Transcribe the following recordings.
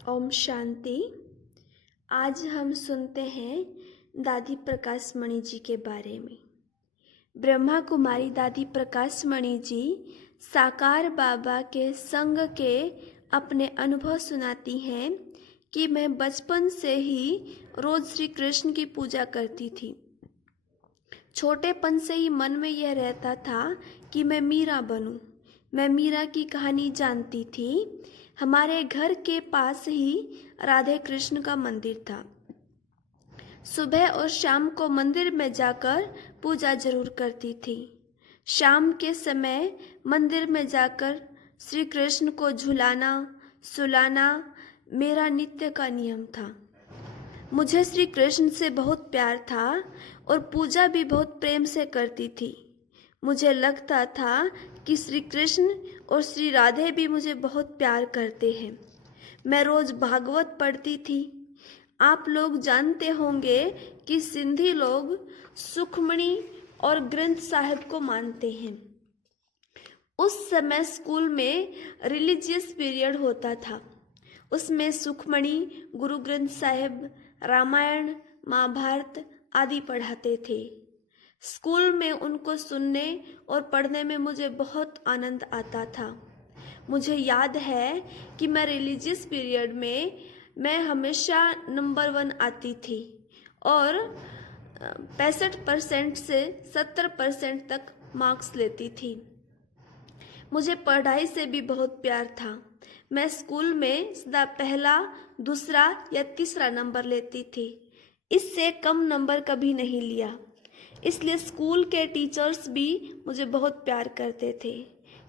ओम शांति। आज हम सुनते हैं दादी प्रकाश मणि जी के बारे में। ब्रह्मा कुमारी दादी प्रकाश मणि जी साकार बाबा के संग के अपने अनुभव सुनाती हैं कि मैं बचपन से ही रोज श्री कृष्ण की पूजा करती थी। छोटेपन से ही मन में यह रहता था कि मैं मीरा बनूं। मैं मीरा की कहानी जानती थी। हमारे घर के पास ही राधे कृष्ण का मंदिर था। सुबह और शाम को मंदिर में जाकर पूजा जरूर करती थी। शाम के समय मंदिर में जाकर श्री कृष्ण को झुलाना सुलाना मेरा नित्य का नियम था। मुझे श्री कृष्ण से बहुत प्यार था और पूजा भी बहुत प्रेम से करती थी। मुझे लगता था कि श्री कृष्ण और श्री राधे भी मुझे बहुत प्यार करते हैं। मैं रोज भागवत पढ़ती थी। आप लोग जानते होंगे कि सिंधी लोग सुखमणी और ग्रंथ साहिब को मानते हैं। उस समय स्कूल में रिलीजियस पीरियड होता था। उसमें सुखमणी, गुरु ग्रंथ साहिब, रामायण, महाभारत आदि पढ़ाते थे। स्कूल में उनको सुनने और पढ़ने में मुझे बहुत आनंद आता था। मुझे याद है कि मैं रिलीजियस पीरियड में मैं हमेशा नंबर 1 आती थी और 65% से 70% तक मार्क्स लेती थी। मुझे पढ़ाई से भी बहुत प्यार था। मैं स्कूल में सदा पहला, दूसरा या तीसरा नंबर लेती थी। इससे कम नंबर कभी नहीं लिया। इसलिए स्कूल के टीचर्स भी मुझे बहुत प्यार करते थे।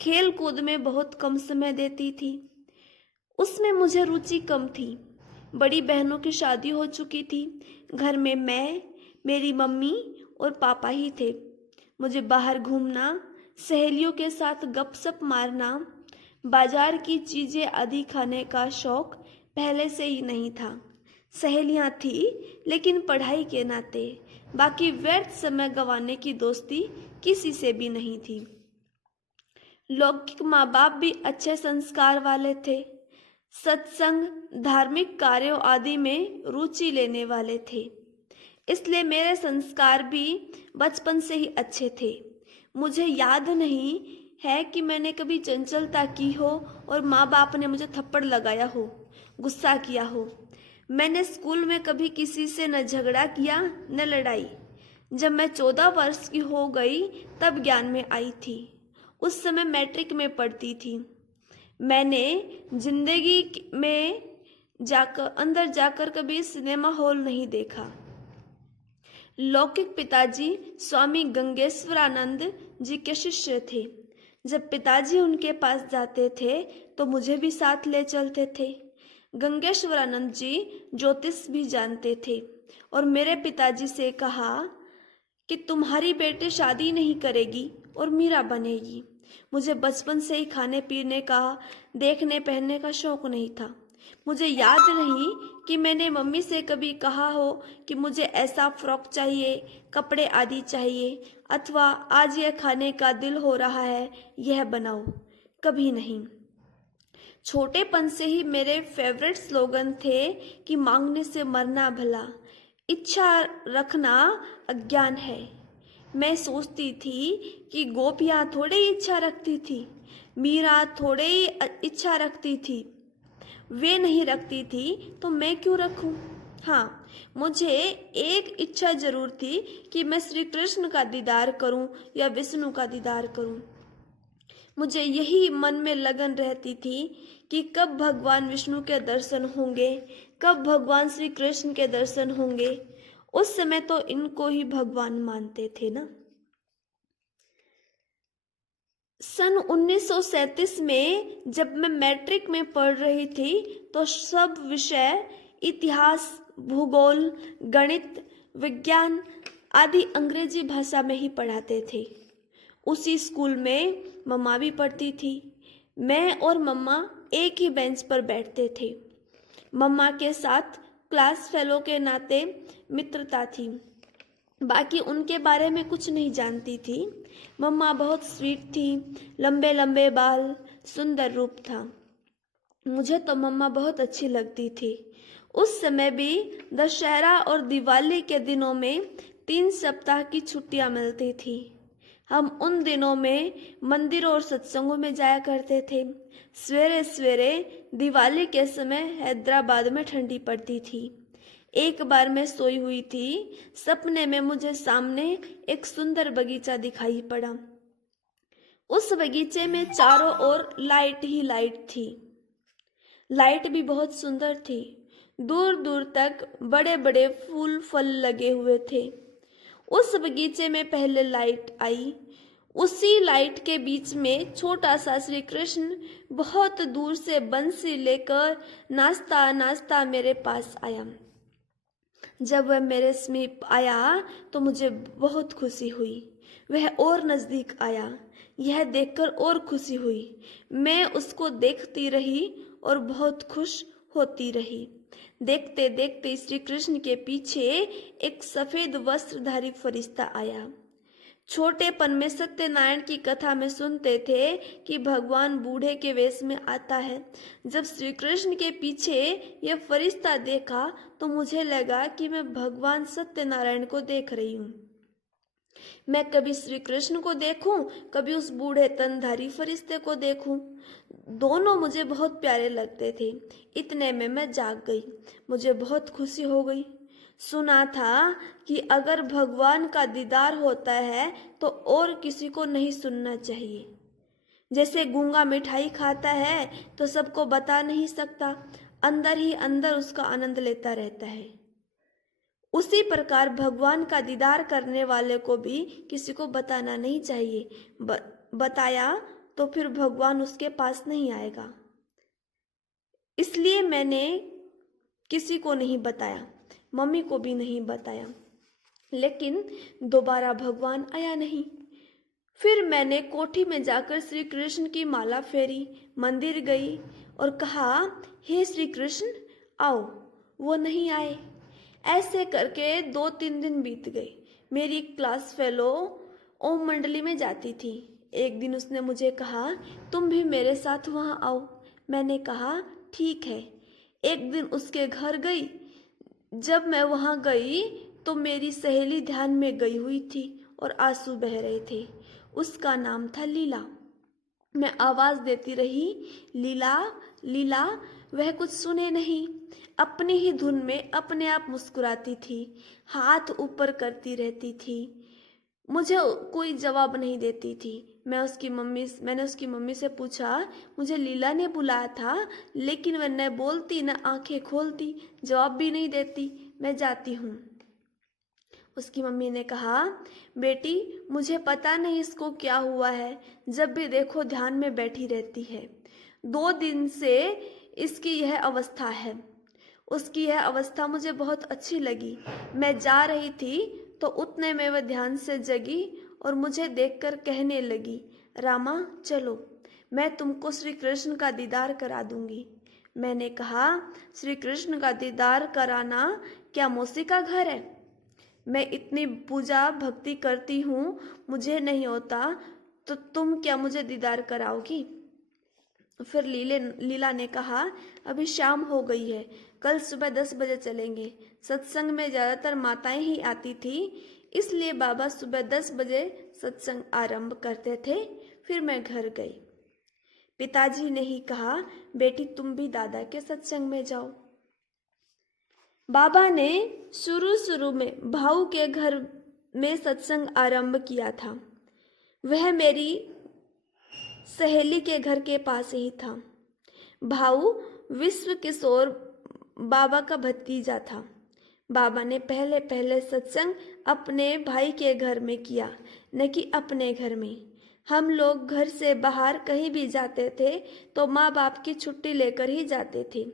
खेल कूद में बहुत कम समय देती थी। उसमें मुझे रुचि कम थी। बड़ी बहनों की शादी हो चुकी थी। घर में मैं, मेरी मम्मी और पापा ही थे। मुझे बाहर घूमना, सहेलियों के साथ गपशप मारना, बाजार की चीजें आदि खाने का शौक पहले से ही नहीं था। सहेलियां थी लेकिन पढ़ाई के नाते, बाकी व्यर्थ समय गंवाने की दोस्ती किसी से भी नहीं थी। लौकिक माँ बाप भी अच्छे संस्कार वाले थे। सत्संग, धार्मिक कार्यों आदि में रुचि लेने वाले थे। इसलिए मेरे संस्कार भी बचपन से ही अच्छे थे। मुझे याद नहीं है कि मैंने कभी चंचलता की हो और माँ बाप ने मुझे थप्पड़ लगाया हो, गुस्सा किया हो। मैंने स्कूल में कभी किसी से न झगड़ा किया न लड़ाई। जब मैं 14 वर्ष की हो गई तब ज्ञान में आई थी। उस समय मैट्रिक में पढ़ती थी। मैंने जिंदगी में अंदर जाकर कभी सिनेमा हॉल नहीं देखा। लौकिक पिताजी स्वामी गंगेश्वरानंद जी के शिष्य थे। जब पिताजी उनके पास जाते थे तो मुझे भी साथ ले चलते थे। गंगेश्वरानंद जी ज्योतिष भी जानते थे और मेरे पिताजी से कहा कि तुम्हारी बेटी शादी नहीं करेगी और मीरा बनेगी। मुझे बचपन से ही खाने पीने का, देखने पहनने का शौक नहीं था। मुझे याद नहीं कि मैंने मम्मी से कभी कहा हो कि मुझे ऐसा फ्रॉक चाहिए, कपड़े आदि चाहिए, अथवा आज यह खाने का दिल हो रहा है, यह बनाओ। कभी नहीं। छोटेपन से ही मेरे फेवरेट स्लोगन थे कि मांगने से मरना भला, इच्छा रखना अज्ञान है। मैं सोचती थी कि गोपियाँ थोड़े ही इच्छा रखती थी, मीरा थोड़े ही इच्छा रखती थी। वे नहीं रखती थी तो मैं क्यों रखूं? हाँ, मुझे एक इच्छा जरूर थी कि मैं श्री कृष्ण का दीदार करूं या विष्णु का दीदार करूं। मुझे यही मन में लगन रहती थी कि कब भगवान विष्णु के दर्शन होंगे, कब भगवान श्री कृष्ण के दर्शन होंगे। उस समय तो इनको ही भगवान मानते थे ना। सन 1937 में जब मैं मैट्रिक में पढ़ रही थी तो सब विषय इतिहास, भूगोल, गणित, विज्ञान आदि अंग्रेजी भाषा में ही पढ़ाते थे। उसी स्कूल में मम्मा भी पढ़ती थी। मैं और मम्मा एक ही बेंच पर बैठते थे। मम्मा के साथ क्लास फेलो के नाते मित्रता थी। बाकी उनके बारे में कुछ नहीं जानती थी। मम्मा बहुत स्वीट थी, लंबे लंबे बाल, सुंदर रूप था। मुझे तो मम्मा बहुत अच्छी लगती थी। उस समय भी दशहरा और दिवाली के दिनों में 3 सप्ताह की छुट्टियां मिलती थी। हम उन दिनों में मंदिरों और सत्संगों में जाया करते थे। सवेरे सवेरे दिवाली के समय हैदराबाद में ठंडी पड़ती थी। एक बार मैं सोई हुई थी, सपने में मुझे सामने एक सुंदर बगीचा दिखाई पड़ा। उस बगीचे में चारों ओर लाइट ही लाइट थी। लाइट भी बहुत सुंदर थी। दूर दूर तक बड़े बड़े फूल फल लगे हुए थे। उस बगीचे में पहले लाइट आई। उसी लाइट के बीच में छोटा सा श्री कृष्ण बहुत दूर से बंसी लेकर नाचता नाचता मेरे पास आया। जब वह मेरे समीप आया तो मुझे बहुत खुशी हुई। वह और नजदीक आया। यह देखकर और खुशी हुई। मैं उसको देखती रही और बहुत खुश होती रही। देखते देखते श्री कृष्ण के पीछे एक सफेद वस्त्रधारी फरिश्ता आया। छोटेपन में सत्यनारायण की कथा में सुनते थे कि भगवान बूढ़े के वेश में आता है। जब श्री कृष्ण के पीछे यह फरिश्ता देखा तो मुझे लगा कि मैं भगवान सत्यनारायण को देख रही हूँ। मैं कभी श्री कृष्ण को देखूं, कभी उस बूढ़े तनधारी फरिश्ते को देखूं। दोनों मुझे बहुत प्यारे लगते थे। इतने में मैं जाग गई। मुझे बहुत खुशी हो गई। सुना था कि अगर भगवान का दीदार होता है तो और किसी को नहीं सुनना चाहिए। जैसे गूंगा मिठाई खाता है तो सबको बता नहीं सकता, अंदर ही अंदर उसका आनंद लेता रहता है। उसी प्रकार भगवान का दीदार करने वाले को भी किसी को बताना नहीं चाहिए। बताया तो फिर भगवान उसके पास नहीं आएगा। इसलिए मैंने किसी को नहीं बताया, मम्मी को भी नहीं बताया। लेकिन दोबारा भगवान आया नहीं। फिर मैंने कोठी में जाकर श्री कृष्ण की माला फेरी, मंदिर गई और कहा, हे श्री कृष्ण आओ। वो नहीं आए। ऐसे करके 2-3 दिन बीत गए। मेरी क्लास फेलो ओम मंडली में जाती थी। एक दिन उसने मुझे कहा, तुम भी मेरे साथ वहां आओ। मैंने कहा ठीक है। एक दिन उसके घर गई। जब मैं वहां गई तो मेरी सहेली ध्यान में गई हुई थी और आंसू बह रहे थे। उसका नाम था लीला। मैं आवाज देती रही, लीला लीला। वह कुछ सुने नहीं। अपनी ही धुन में अपने आप मुस्कुराती थी, हाथ ऊपर करती रहती थी। मुझे कोई जवाब नहीं देती थी। मैंने उसकी मम्मी से पूछा, मुझे लीला ने बुलाया था, लेकिन वह न बोलती न आंखें खोलती, जवाब भी नहीं देती। मैं जाती हूँ। उसकी मम्मी ने कहा, बेटी मुझे पता नहीं इसको क्या हुआ है, जब भी देखो ध्यान में बैठी रहती है। 2 दिन से इसकी यह अवस्था है। उसकी यह अवस्था मुझे बहुत अच्छी लगी। मैं जा रही थी तो उतने में वह ध्यान से जगी और मुझे देखकर कहने लगी, रामा चलो, मैं तुमको श्री कृष्ण का दीदार करा दूंगी। मैंने कहा, श्री कृष्ण का दीदार कराना क्या मौसी का घर है? मैं इतनी पूजा भक्ति करती हूँ, मुझे नहीं होता तो तुम क्या मुझे दीदार कराओगी? फिर लीला ने कहा, अभी शाम हो गई है, कल सुबह 10 बजे चलेंगे। सत्संग में ज्यादातर माताएं ही आती थी, इसलिए बाबा सुबह 10 बजे सत्संग आरंभ करते थे। फिर मैं घर गई। पिताजी ने ही कहा, बेटी तुम भी दादा के सत्संग में जाओ। बाबा ने शुरू में भाऊ के घर में सत्संग आरंभ किया था। वह मेरी सहेली के घर के पास ही था। भाऊ विश्व किशोर बाबा का भतीजा था। बाबा ने पहले पहले सत्संग अपने भाई के घर में किया, न कि अपने घर में। हम लोग घर से बाहर कहीं भी जाते थे तो माँ बाप की छुट्टी लेकर ही जाते थे।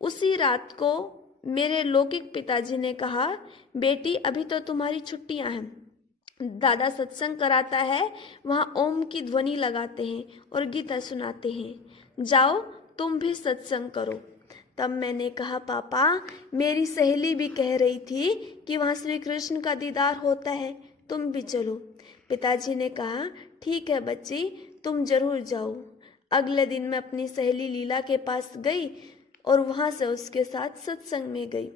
उसी रात को मेरे लौकिक पिताजी ने कहा, बेटी अभी तो तुम्हारी छुट्टियां हैं, दादा सत्संग कराता है, वहाँ ओम की ध्वनि लगाते हैं और गीता सुनाते हैं, जाओ तुम भी सत्संग करो। तब मैंने कहा, पापा मेरी सहेली भी कह रही थी कि वहाँ श्री कृष्ण का दीदार होता है, तुम भी चलो। पिताजी ने कहा, ठीक है बच्ची, तुम जरूर जाओ। अगले दिन मैं अपनी सहेली लीला के पास गई और वहां से उसके साथ सत्संग में गई।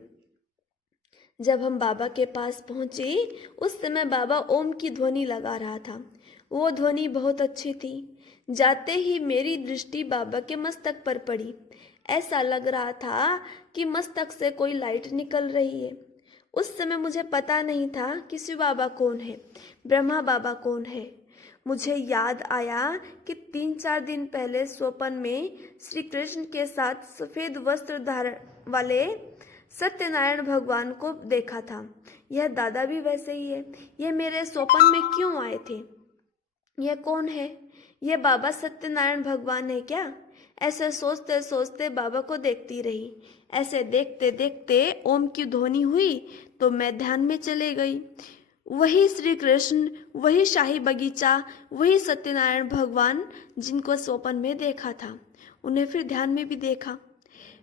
जब हम बाबा के पास पहुंचे उस समय बाबा ओम की ध्वनि लगा रहा था। वो ध्वनि बहुत अच्छी थी। जाते ही मेरी दृष्टि बाबा के मस्तक पर पड़ी। ऐसा लग रहा था कि मस्तक से कोई लाइट निकल रही है। उस समय मुझे पता नहीं था कि शिव बाबा कौन है, ब्रह्मा बाबा कौन है। मुझे याद आया कि 3-4 दिन पहले स्वप्न में श्री कृष्ण के साथ सफेद वस्त्र धारण वाले सत्यनारायण भगवान को देखा था। यह दादा भी वैसे ही है। यह मेरे स्वप्न में क्यों आए थे? यह कौन है? यह बाबा सत्यनारायण भगवान है क्या? ऐसे सोचते सोचते बाबा को देखती रही। ऐसे देखते देखते ओम की ध्वनि हुई तो मैं ध्यान में चले गई। वही श्री कृष्ण, वही शाही बगीचा, वही सत्यनारायण भगवान जिनको स्वप्न में देखा था, उन्हें फिर ध्यान में भी देखा।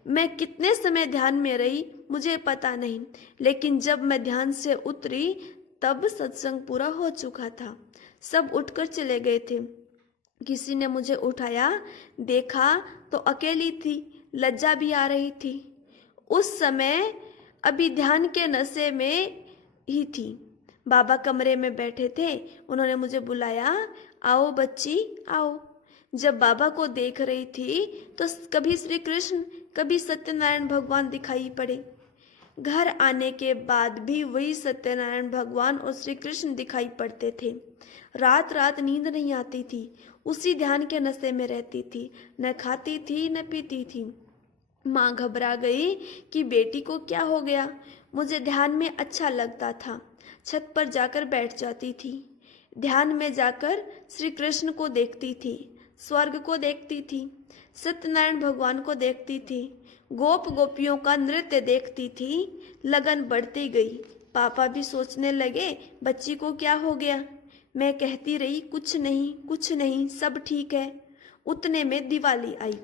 मैं कितने समय ध्यान में रही मुझे पता नहीं, लेकिन जब मैं ध्यान से उतरी तब सत्संग पूरा हो चुका था। सब उठकर चले गए थे। किसी ने मुझे उठाया, देखा तो अकेली थी, लज्जा भी आ रही थी। उस समय अभी ध्यान के नशे में ही थी। बाबा कमरे में बैठे थे। उन्होंने मुझे बुलाया, आओ बच्ची आओ। जब बाबा को देख रही थी तो कभी श्री कृष्ण, कभी सत्यनारायण भगवान दिखाई पड़े। घर आने के बाद भी वही सत्यनारायण भगवान और श्री कृष्ण दिखाई पड़ते थे। रात रात नींद नहीं आती थी, उसी ध्यान के नशे में रहती थी, न खाती थी न पीती थी। माँ घबरा गई कि बेटी को क्या हो गया। मुझे ध्यान में अच्छा लगता था। छत पर जाकर बैठ जाती थी। ध्यान में जाकर श्री कृष्ण को देखती थी, स्वर्ग को देखती थी, सत्यनारायण भगवान को देखती थी, गोप गोपियों का नृत्य देखती थी। लगन बढ़ती गई। पापा भी सोचने लगे बच्ची को क्या हो गया। मैं कहती रही कुछ नहीं कुछ नहीं, सब ठीक है। उतने में दिवाली आई।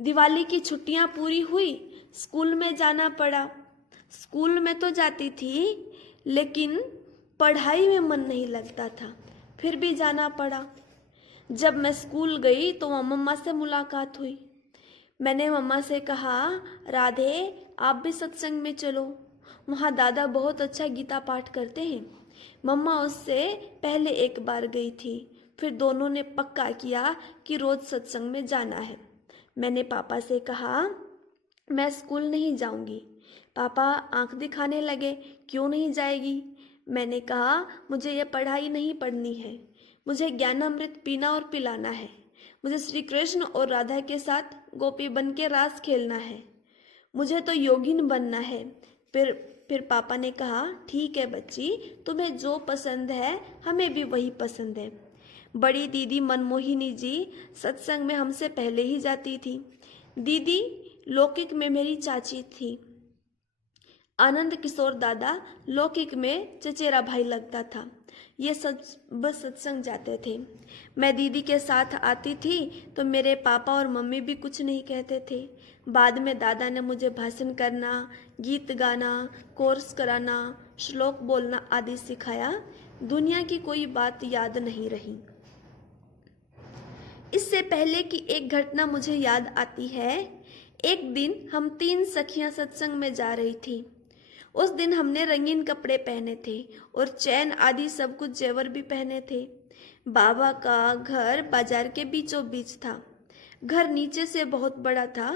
दिवाली की छुट्टियां पूरी हुई, स्कूल में जाना पड़ा। स्कूल में तो जाती थी लेकिन पढ़ाई में मन नहीं लगता था, फिर भी जाना पड़ा। जब मैं स्कूल गई तो मम्मा से मुलाकात हुई। मैंने मम्मा से कहा, राधे आप भी सत्संग में चलो, वहाँ दादा बहुत अच्छा गीता पाठ करते हैं। मम्मा उससे पहले एक बार गई थी, फिर दोनों ने पक्का किया कि रोज सत्संग में जाना है। मैंने पापा से कहा, मैं स्कूल नहीं जाऊंगी। पापा आंख दिखाने लगे, क्यों नहीं जाएगी? मैंने कहा, मुझे ये पढ़ाई नहीं पढ़नी है, मुझे ज्ञानामृत पीना और पिलाना है। मुझे श्री कृष्ण और राधा के साथ गोपी बन के रास खेलना है। मुझे तो योगिन बनना है। फिर पापा ने कहा, ठीक है बच्ची, तुम्हें जो पसंद है हमें भी वही पसंद है। बड़ी दीदी मनमोहिनी जी सत्संग में हमसे पहले ही जाती थी। दीदी लौकिक में मेरी चाची थी। आनंद किशोर दादा लौकिक में चचेरा भाई लगता था। ये सब बस सत्संग जाते थे। मैं दीदी के साथ आती थी तो मेरे पापा और मम्मी भी कुछ नहीं कहते थे। बाद में दादा ने मुझे भाषण करना, गीत गाना, कोर्स कराना, श्लोक बोलना आदि सिखाया। दुनिया की कोई बात याद नहीं रही। इससे पहले की एक घटना मुझे याद आती है। एक दिन हम 3 सखियां सत्संग में जा रही थी। उस दिन हमने रंगीन कपड़े पहने थे और चैन आदि सब कुछ जेवर भी पहने थे। बाबा का घर बाजार के बीचों बीच था। घर नीचे से बहुत बड़ा था,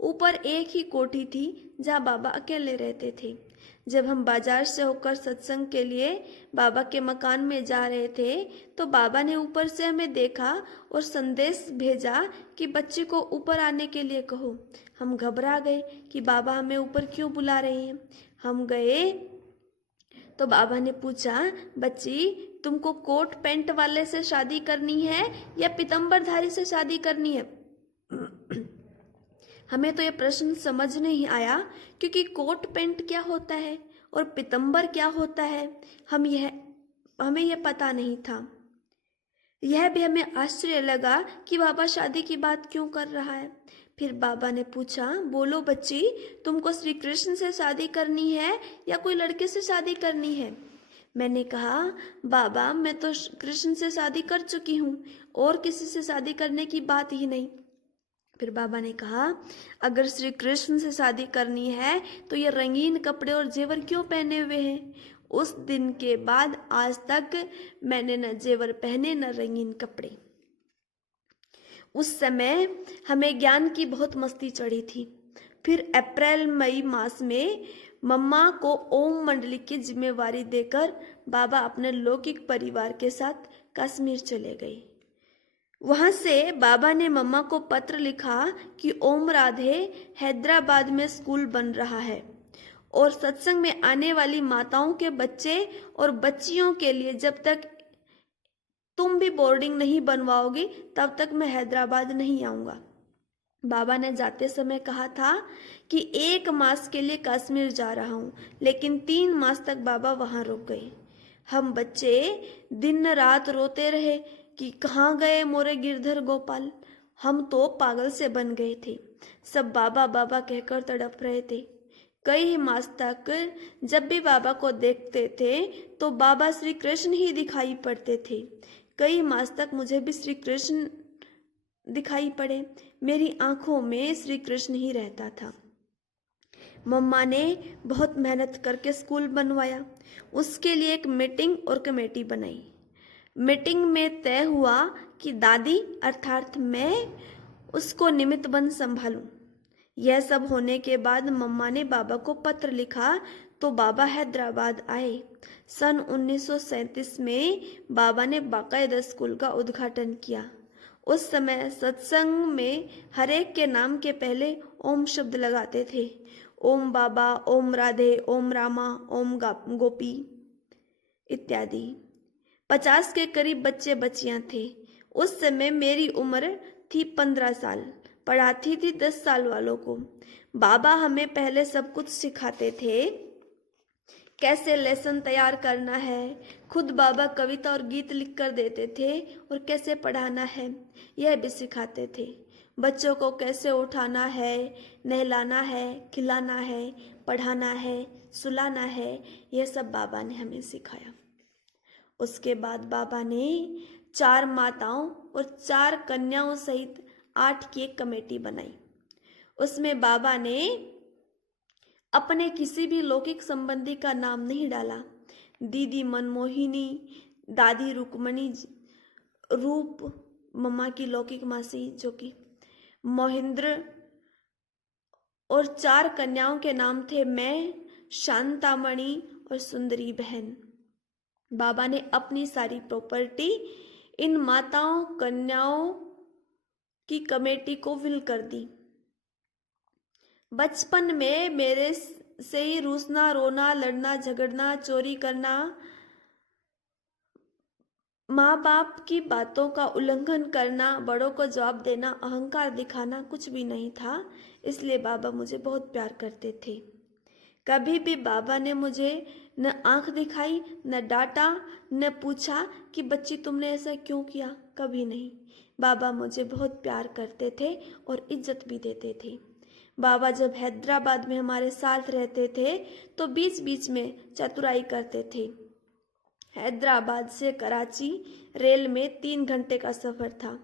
ऊपर एक ही कोठी थी जहाँ बाबा अकेले रहते थे। जब हम बाजार से होकर सत्संग के लिए बाबा के मकान में जा रहे थे तो बाबा ने ऊपर से हमें देखा और संदेश भेजा कि बच्ची को ऊपर आने के लिए कहो। हम घबरा गए कि बाबा हमें ऊपर क्यों बुला रहे हैं। हम गए तो बाबा ने पूछा, बच्ची तुमको कोट पैंट वाले से शादी करनी है या पीतम्बरधारी से शादी करनी है? हमें तो ये प्रश्न समझ नहीं आया, क्योंकि कोट पैंट क्या होता है और पीतम्बर क्या होता है हमें यह पता नहीं था। यह भी हमें आश्चर्य लगा कि बाबा शादी की बात क्यों कर रहा है। फिर बाबा ने पूछा, बोलो बच्ची तुमको श्री कृष्ण से शादी करनी है या कोई लड़के से शादी करनी है? मैंने कहा, बाबा मैं तो कृष्ण से शादी कर चुकी हूँ और किसी से शादी करने की बात ही नहीं। फिर बाबा ने कहा, अगर श्री कृष्ण से शादी करनी है तो ये रंगीन कपड़े और जेवर क्यों पहने हुए हैं? उस दिन के बाद आज तक मैंने न जेवर पहने न रंगीन कपड़े। उस समय हमें ज्ञान की बहुत मस्ती चढ़ी थी। फिर अप्रैल मई मास में मम्मा को ओम मंडली की जिम्मेवारी देकर बाबा अपने लौकिक परिवार के साथ कश्मीर चले गए। वहां से बाबा ने मम्मा को पत्र लिखा कि ओम राधे हैदराबाद में स्कूल बन रहा है और सत्संग में आने वाली माताओं के बच्चे और बच्चियों के लिए जब तक तुम भी बोर्डिंग नहीं बनवाओगी तब तक मैं हैदराबाद नहीं आऊंगा। बाबा ने जाते समय कहा था कि 1 मास के लिए कश्मीर जा रहा हूं, लेकिन 3 मास तक बाबा वहां रुक गए। हम बच्चे दिन रात रोते रहे कि कहाँ गए मोरे गिरधर गोपाल। हम तो पागल से बन गए थे। सब बाबा बाबा कहकर तड़प रहे थे। कई मास तक जब भी बाबा को देखते थे तो बाबा श्री कृष्ण ही दिखाई पड़ते थे। कई मास तक मुझे भी श्री कृष्ण दिखाई पड़े। मेरी आंखों में श्री कृष्ण ही रहता था। मम्मा ने बहुत मेहनत करके स्कूल बनवाया। उसके लिए एक मीटिंग और कमेटी बनाई। मीटिंग में तय हुआ कि दादी अर्थात मैं उसको निमित्त बन संभालूं। यह सब होने के बाद मम्मा ने बाबा को पत्र लिखा तो बाबा हैदराबाद आए। सन 1937 में बाबा ने बाकायदा स्कूल का उद्घाटन किया। उस समय सत्संग में हरेक के नाम के पहले ओम शब्द लगाते थे। ओम बाबा, ओम राधे, ओम रामा, ओम गोपी इत्यादि। 50 के करीब बच्चे बच्चियां थे। उस समय मेरी उम्र थी 15 साल। पढ़ाती थी 10 साल वालों को। बाबा हमें पहले सब कुछ सिखाते थे, कैसे लेसन तैयार करना है। खुद बाबा कविता और गीत लिख कर देते थे और कैसे पढ़ाना है यह भी सिखाते थे। बच्चों को कैसे उठाना है, नहलाना है, खिलाना है, पढ़ाना है, सुलाना है, यह सब बाबा ने हमें सिखाया। उसके बाद बाबा ने 4 माताओं और 4 कन्याओं सहित 8 की एक कमेटी बनाई। उसमें बाबा ने अपने किसी भी लौकिक संबंधी का नाम नहीं डाला। दीदी मनमोहिनी, दादी रुक्मणी, रूप मम्मा की लौकिक मासी जो कि मोहिंद्र, और 4 कन्याओं के नाम थे मैं, शांतामणि और सुंदरी बहन। बाबा ने अपनी सारी प्रॉपर्टी इन माताओं कन्याओं की कमेटी को विल कर दी। बचपन में मेरे से ही रूसना, रोना, लड़ना, झगड़ना, चोरी करना, माँ बाप की बातों का उल्लंघन करना, बड़ों को जवाब देना, अहंकार दिखाना कुछ भी नहीं था। इसलिए बाबा मुझे बहुत प्यार करते थे। कभी भी बाबा ने मुझे न आंख दिखाई, न डांटा, न पूछा कि बच्ची तुमने ऐसा क्यों किया, कभी नहीं। बाबा मुझे बहुत प्यार करते थे और इज्जत भी देते थे। बाबा जब हैदराबाद में हमारे साथ रहते थे तो बीच बीच में चतुराई करते थे। हैदराबाद से कराची रेल में 3 घंटे का सफ़र था।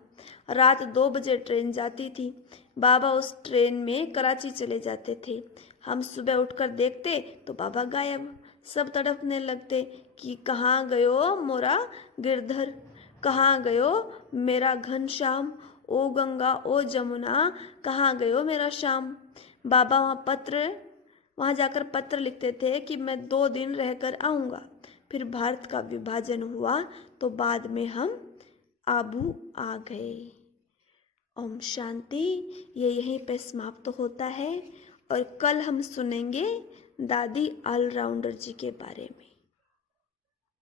रात 2 बजे ट्रेन जाती थी। बाबा उस ट्रेन में कराची चले जाते थे। हम सुबह उठकर देखते तो बाबा गायब। सब तड़पने लगते कि कहाँ गयो मोरा गिरधर, कहाँ गयो मेरा घनश्याम, ओ गंगा ओ जमुना कहाँ गयो मेरा श्याम। बाबा वहाँ जाकर पत्र लिखते थे कि मैं 2 दिन रहकर आऊँगा। फिर भारत का विभाजन हुआ तो बाद में हम आबू आ गए। ओम शांति। ये यहीं पे समाप्त होता है और कल हम सुनेंगे दादी ऑलराउंडर जी के बारे में।